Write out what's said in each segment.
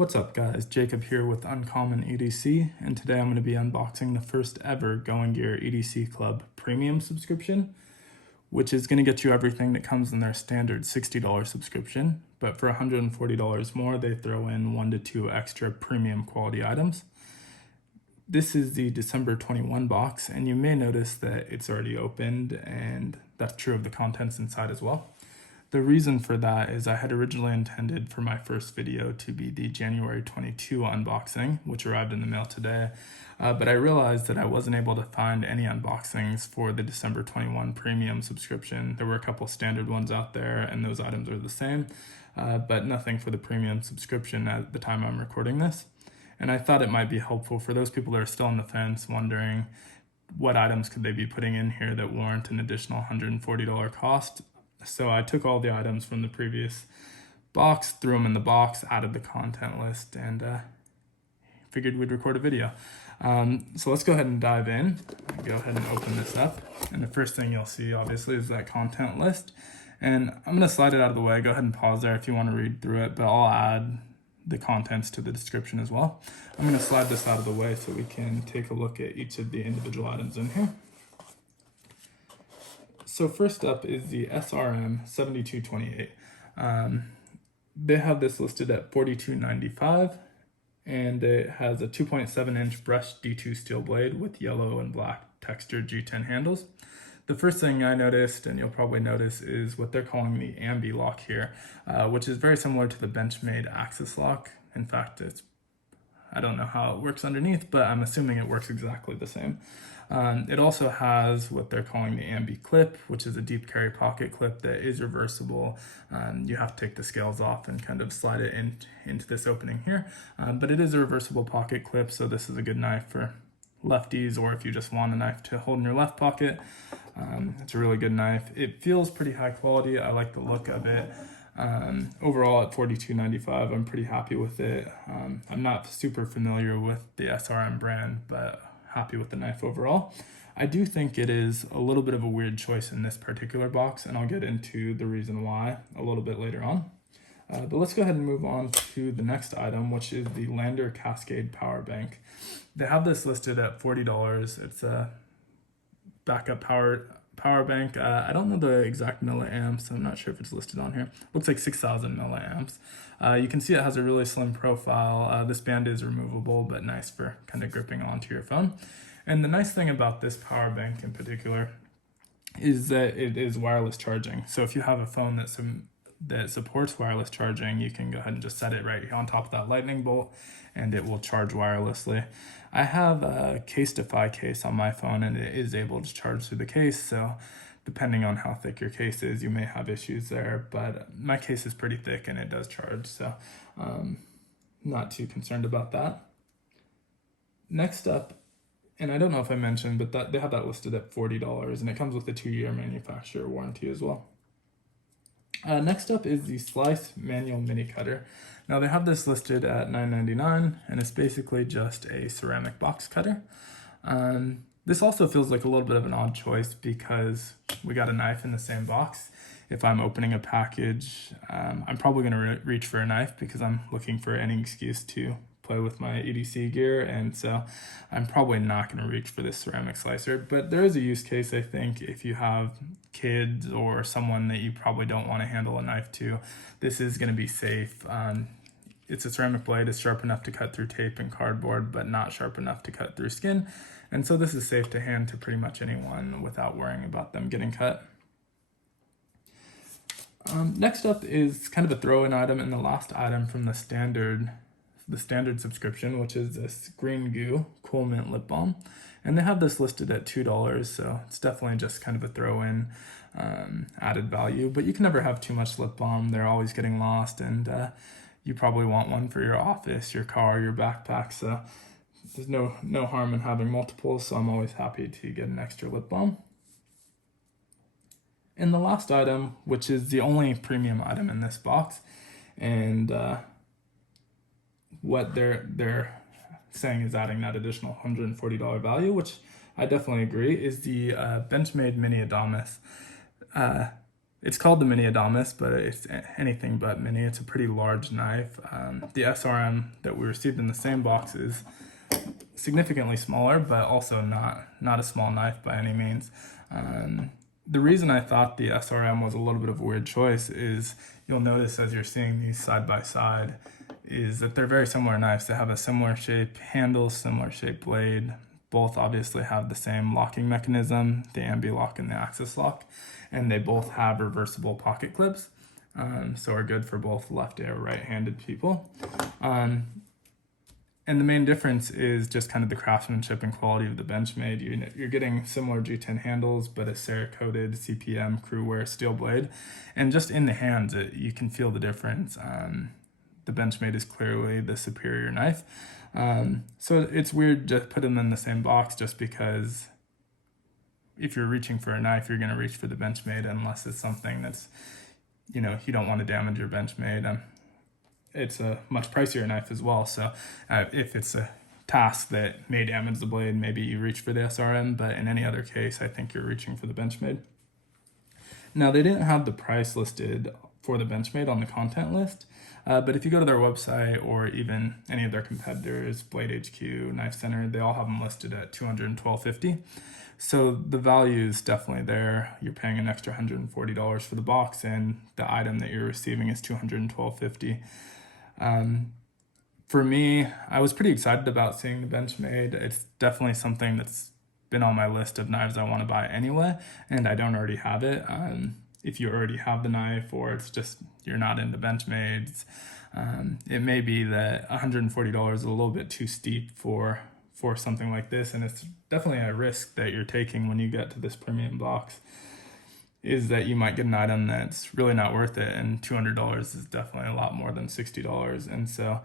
What's up guys, Jacob here with Uncommon EDC, and today I'm going to be unboxing the first ever Going Gear EDC Club premium subscription, which is going to get you everything that comes in their standard $60 subscription, but for $140 more they throw in 1 to 2 extra premium quality items. This is the December 21 box, and you may notice that it's already opened, and that's true of the contents inside as well. The reason for that is I had originally intended for my first video to be the January 22 unboxing, which arrived in the mail today, but I realized that I wasn't able to find any unboxings for the December 21 premium subscription. There were a couple standard ones out there, and those items are the same, but nothing for the premium subscription at the time I'm recording this. And I thought it might be helpful for those people that are still on the fence wondering what items could they be putting in here that warrant an additional $140 cost. So I took all the items from the previous box, threw them in the box, added the content list, and figured we'd record a video. So let's go ahead and dive in. Go ahead and open this up. And the first thing you'll see, obviously, is that content list. And I'm going to slide it out of the way. Go ahead and pause there if you want to read through it, but I'll add the contents to the description as well. I'm going to slide this out of the way so we can take a look at each of the individual items in here. So first up is the SRM 7228. They have this listed at $42.95, and it has a 2.7-inch brushed D2 steel blade with yellow and black textured G10 handles. The first thing I noticed, and you'll probably notice, is what they're calling the ambi lock here, which is very similar to the Benchmade axis lock. In fact, I don't know how it works underneath, but I'm assuming it works exactly the same. It also has what they're calling the ambi clip, which is a deep carry pocket clip that is reversible. You have to take the scales off and kind of slide it into this opening here, but it is a reversible pocket clip, so this is a good knife for lefties, or if you just want a knife to hold in your left pocket. It's a really good knife. It feels pretty high quality. I like the look of it. Overall at $42.95, I'm pretty happy with it. I'm not super familiar with the SRM brand, but happy with the knife overall. I do think it is a little bit of a weird choice in this particular box, and I'll get into the reason why a little bit later on. But let's go ahead and move on to the next item, which is the Lander Cascade Power Bank. They have this listed at $40. It's a backup power bank. I don't know the exact milliamps, so I'm not sure if it's listed on here. Looks like 6,000 milliamps. You can see it has a really slim profile. This band is removable, but nice for kind of gripping onto your phone. And the nice thing about this power bank in particular is that it is wireless charging. So if you have a phone that supports wireless charging, you can go ahead and just set it right on top of that lightning bolt, and it will charge wirelessly. I have a Case-Defy case on my phone, and it is able to charge through the case, so depending on how thick your case is, you may have issues there, but my case is pretty thick and it does charge, so not too concerned about that. Next up, and I don't know if I mentioned, but they have that listed at $40, and it comes with a 2-year manufacturer warranty as well. Next up is the Slice Manual Mini Cutter. Now they have this listed at $9.99, and it's basically just a ceramic box cutter. This also feels like a little bit of an odd choice because we got a knife in the same box. If I'm opening a package, I'm probably going to reach for a knife because I'm looking for any excuse to play with my EDC gear, and so I'm probably not going to reach for this ceramic slicer. But there is a use case, I think, if you have kids or someone that you probably don't want to handle a knife to. This is going to be safe. It's a ceramic blade. It's sharp enough to cut through tape and cardboard, but not sharp enough to cut through skin. And so this is safe to hand to pretty much anyone without worrying about them getting cut. Next up is kind of a throw-in item, and the last item from the standard subscription, which is this Green Goo Cool Mint Lip Balm. And they have this listed at $2, so it's definitely just kind of a throw-in added value. But you can never have too much lip balm. They're always getting lost, and you probably want one for your office, your car, your backpack, so there's no harm in having multiples, so I'm always happy to get an extra lip balm. And the last item, which is the only premium item in this box, and what they're saying is adding that additional $140 value, which I definitely agree, is the Benchmade Mini Adamus. It's called the mini Adamus, but it's anything but mini. It's a pretty large knife. The SRM that we received in the same box is significantly smaller, but also not a small knife by any means. The reason I thought the SRM was a little bit of a weird choice is you'll notice as you're seeing these side by side is that they're very similar knives. They have a similar shape handle, similar shape blade. Both obviously have the same locking mechanism, the ambi-lock and the axis lock, and they both have reversible pocket clips, so are good for both left or right-handed people. And the main difference is just kind of the craftsmanship and quality of the Benchmade. You're getting similar G10 handles, but a Cerakoted CPM Crewwear steel blade. And just in the hands, you can feel the difference. The Benchmade is clearly the superior knife. So it's weird to put them in the same box just because if you're reaching for a knife, you're going to reach for the Benchmade unless it's something that's, you don't want to damage your Benchmade. It's a much pricier knife as well, so if it's a task that may damage the blade, maybe you reach for the SRM, but in any other case, I think you're reaching for the Benchmade. Now, they didn't have the price listed for the Benchmade on the content list, but if you go to their website or even any of their competitors, Blade HQ, Knife Center, they all have them listed at $212.50. So the value is definitely there. You're paying an extra $140 for the box, and the item that you're receiving is $212.50. For me, I was pretty excited about seeing the Benchmade. It's definitely something that's been on my list of knives I want to buy anyway, and I don't already have it. If you already have the knife, or it's just you're not into Benchmades, it may be that $140 is a little bit too steep for something like this, and it's definitely a risk that you're taking when you get to this premium box, is that you might get an item that's really not worth it, and $200 is definitely a lot more than $60, and so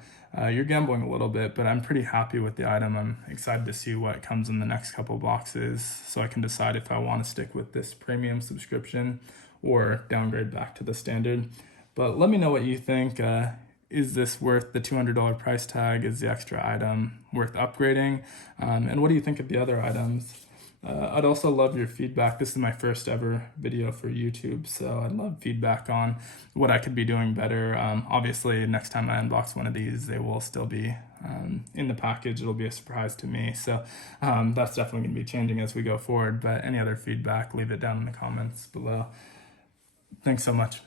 you're gambling a little bit, but I'm pretty happy with the item. I'm excited to see what comes in the next couple boxes so I can decide if I want to stick with this premium subscription or downgrade back to the standard. But let me know what you think. Is this worth the $200 price tag? Is the extra item worth upgrading? And what do you think of the other items? I'd also love your feedback. This is my first ever video for YouTube, so I'd love feedback on what I could be doing better. Obviously, next time I unbox one of these, they will still be in the package. It'll be a surprise to me, so that's definitely going to be changing as we go forward. But any other feedback, leave it down in the comments below. Thanks so much.